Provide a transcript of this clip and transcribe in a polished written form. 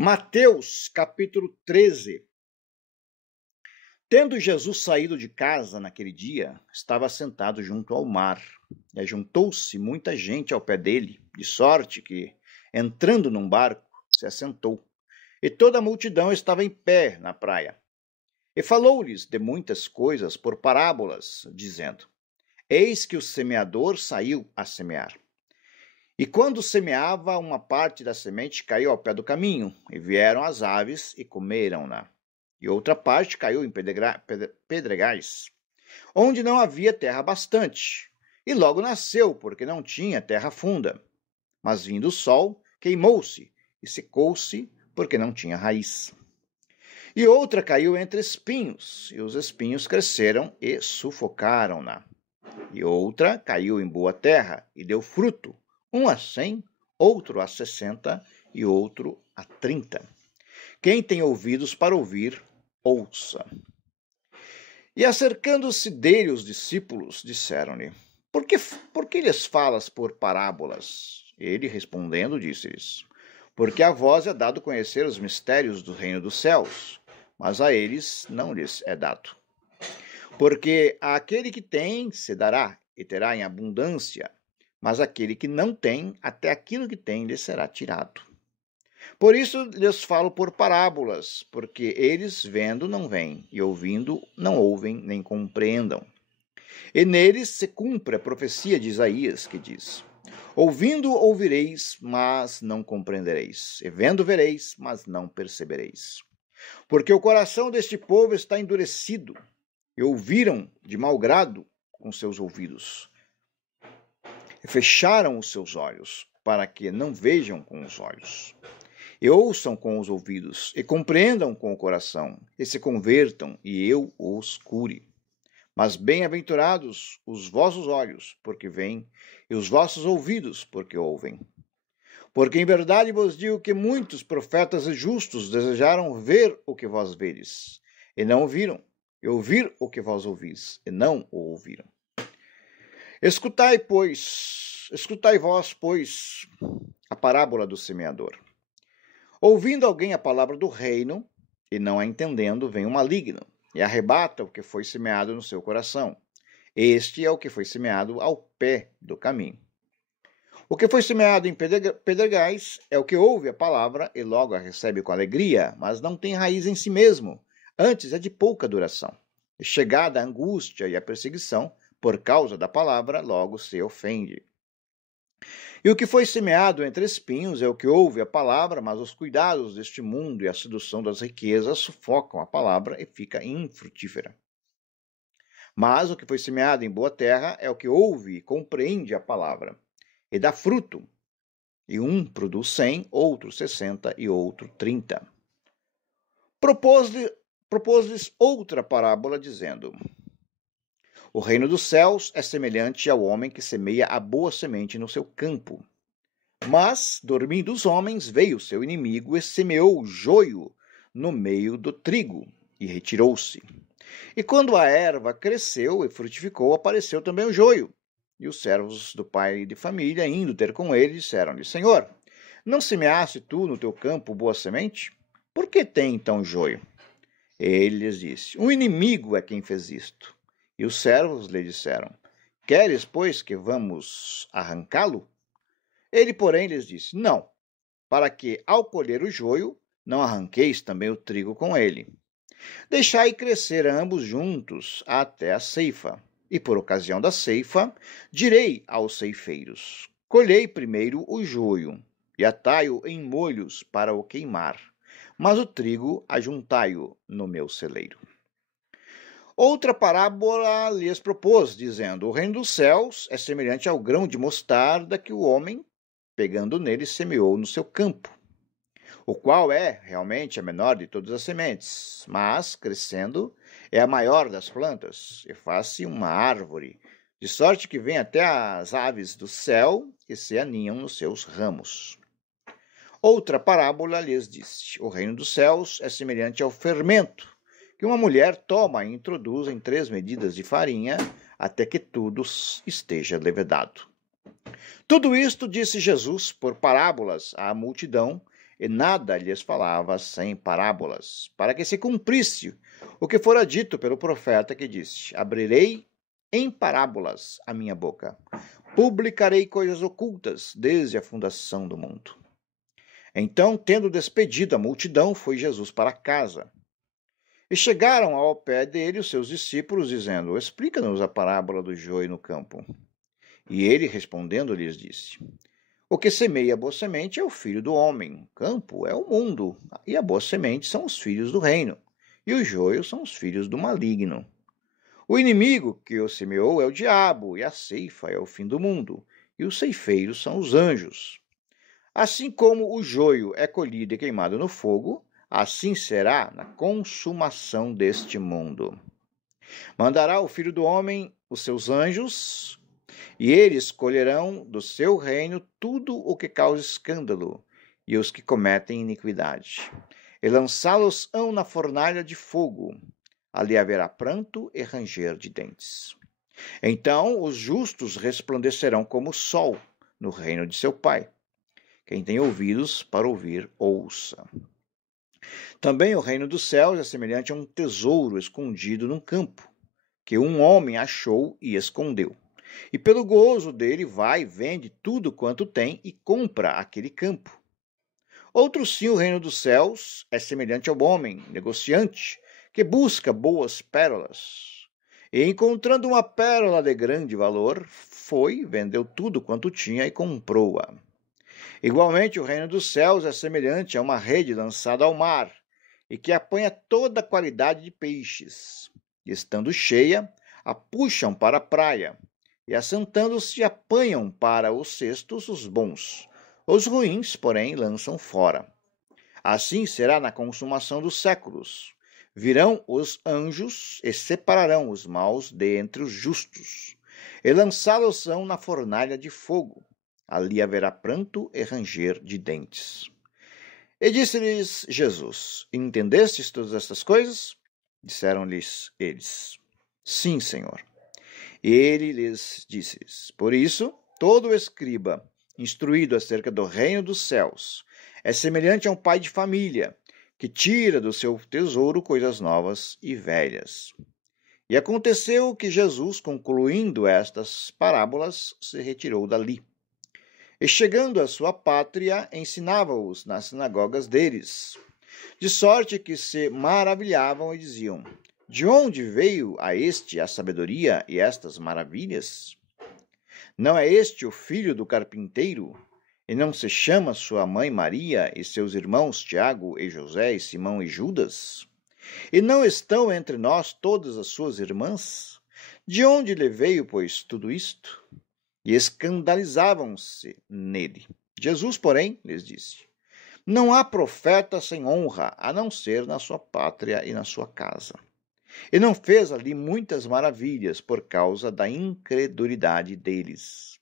Mateus, capítulo 13. Tendo Jesus saído de casa naquele dia, estava sentado junto ao mar. E ajuntou-se muita gente ao pé dele, de sorte que, entrando num barco, se assentou. E toda a multidão estava em pé na praia. E falou-lhes de muitas coisas por parábolas, dizendo: Eis que o semeador saiu a semear. E quando semeava, uma parte da semente caiu ao pé do caminho, e vieram as aves e comeram-na. E outra parte caiu em pedregais, onde não havia terra bastante, e logo nasceu, porque não tinha terra funda. Mas vindo o sol, queimou-se, e secou-se, porque não tinha raiz. E outra caiu entre espinhos, e os espinhos cresceram e sufocaram-na. E outra caiu em boa terra, e deu fruto, um a 100, outro a 60 e outro a 30. Quem tem ouvidos para ouvir, ouça. E acercando-se dele os discípulos, disseram-lhe: Por que lhes falas por parábolas? Ele, respondendo, disse-lhes: Porque a vós é dado conhecer os mistérios do reino dos céus, mas a eles não lhes é dado. Porque àquele que tem se dará e terá em abundância, mas aquele que não tem, até aquilo que tem lhe será tirado. Por isso lhes falo por parábolas, porque eles vendo não veem, e ouvindo não ouvem nem compreendam. E neles se cumpre a profecia de Isaías, que diz: Ouvindo ouvireis, mas não compreendereis, e vendo vereis, mas não percebereis. Porque o coração deste povo está endurecido, e ouviram de mau grado com seus ouvidos, e fecharam os seus olhos, para que não vejam com os olhos, e ouçam com os ouvidos, e compreendam com o coração, e se convertam, e eu os cure. Mas bem-aventurados os vossos olhos, porque veem, e os vossos ouvidos, porque ouvem. Porque em verdade vos digo que muitos profetas e justos desejaram ver o que vós vedes, e não o viram, e ouvir o que vós ouvis, e não o ouviram. Escutai vós, pois, a parábola do semeador. Ouvindo alguém a palavra do reino, e não a entendendo, vem o maligno, e arrebata o que foi semeado no seu coração. Este é o que foi semeado ao pé do caminho. O que foi semeado em pedregais é o que ouve a palavra e logo a recebe com alegria, mas não tem raiz em si mesmo, antes é de pouca duração. E chegada a angústia e a perseguição, por causa da palavra, logo se ofende. E o que foi semeado entre espinhos é o que ouve a palavra, mas os cuidados deste mundo e a sedução das riquezas sufocam a palavra e fica infrutífera. Mas o que foi semeado em boa terra é o que ouve e compreende a palavra, e dá fruto. E um produz 100, outro 60 e outro 30. Propôs-lhes outra parábola, dizendo: O reino dos céus é semelhante ao homem que semeia a boa semente no seu campo. Mas, dormindo os homens, veio seu inimigo e semeou o joio no meio do trigo, e retirou-se. E quando a erva cresceu e frutificou, apareceu também o joio. E os servos do pai de família, indo ter com ele, disseram-lhe: Senhor, não semeaste tu no teu campo boa semente? Por que tem então joio? Ele lhes disse: Um inimigo é quem fez isto. E os servos lhe disseram: Queres, pois, que vamos arrancá-lo? Ele, porém, lhes disse: Não, para que, ao colher o joio, não arranqueis também o trigo com ele. Deixai crescer ambos juntos até a ceifa. E por ocasião da ceifa, direi aos ceifeiros: Colhei primeiro o joio, e atai-o em molhos para o queimar, mas o trigo ajuntai-o no meu celeiro. Outra parábola lhes propôs, dizendo: O reino dos céus é semelhante ao grão de mostarda que o homem, pegando nele, semeou no seu campo, o qual é realmente a menor de todas as sementes, mas, crescendo, é a maior das plantas, e faz-se uma árvore, de sorte que vem até as aves do céu e se aninham nos seus ramos. Outra parábola lhes disse: O reino dos céus é semelhante ao fermento, que uma mulher toma e introduz em 3 medidas de farinha, até que tudo esteja levedado. Tudo isto disse Jesus por parábolas à multidão, e nada lhes falava sem parábolas, para que se cumprisse o que fora dito pelo profeta que disse: abrirei em parábolas a minha boca, publicarei coisas ocultas desde a fundação do mundo. Então, tendo despedido a multidão, foi Jesus para casa. E chegaram ao pé dele os seus discípulos, dizendo: explica-nos a parábola do joio no campo. E ele, respondendo, lhes disse: o que semeia a boa semente é o filho do homem, o campo é o mundo, e a boa semente são os filhos do reino, e o joio são os filhos do maligno. O inimigo que o semeou é o diabo, e a ceifa é o fim do mundo, e os ceifeiros são os anjos. Assim como o joio é colhido e queimado no fogo, assim será na consumação deste mundo. Mandará o Filho do Homem os seus anjos, e eles colherão do seu reino tudo o que causa escândalo e os que cometem iniquidade, e lançá-los-ão na fornalha de fogo. Ali haverá pranto e ranger de dentes. Então os justos resplandecerão como o sol no reino de seu Pai. Quem tem ouvidos para ouvir, ouça. Também o reino dos céus é semelhante a um tesouro escondido num campo, que um homem achou e escondeu. E pelo gozo dele vai, vende tudo quanto tem e compra aquele campo. Outro sim, o reino dos céus é semelhante ao homem, negociante, que busca boas pérolas. E encontrando uma pérola de grande valor, foi, vendeu tudo quanto tinha e comprou-a. Igualmente, o reino dos céus é semelhante a uma rede lançada ao mar, e que apanha toda a qualidade de peixes. E estando cheia, a puxam para a praia, e assentando-se apanham para os cestos os bons. Os ruins, porém, lançam fora. Assim será na consumação dos séculos. Virão os anjos e separarão os maus de entre os justos, e lançá-los-ão na fornalha de fogo. Ali haverá pranto e ranger de dentes. E disse-lhes Jesus: entendestes todas estas coisas? Disseram-lhes eles: sim, Senhor. E ele lhes disse: por isso, todo escriba instruído acerca do reino dos céus é semelhante a um pai de família, que tira do seu tesouro coisas novas e velhas. E aconteceu que Jesus, concluindo estas parábolas, se retirou dali. E chegando à sua pátria, ensinava-os nas sinagogas deles, de sorte que se maravilhavam e diziam: de onde veio a este a sabedoria e estas maravilhas? Não é este o filho do carpinteiro? E não se chama sua mãe Maria e seus irmãos Tiago e José e Simão e Judas? E não estão entre nós todas as suas irmãs? De onde lhe veio, pois, tudo isto? E escandalizavam-se nele. Jesus, porém, lhes disse: não há profeta sem honra, a não ser na sua pátria e na sua casa. E não fez ali muitas maravilhas por causa da incredulidade deles.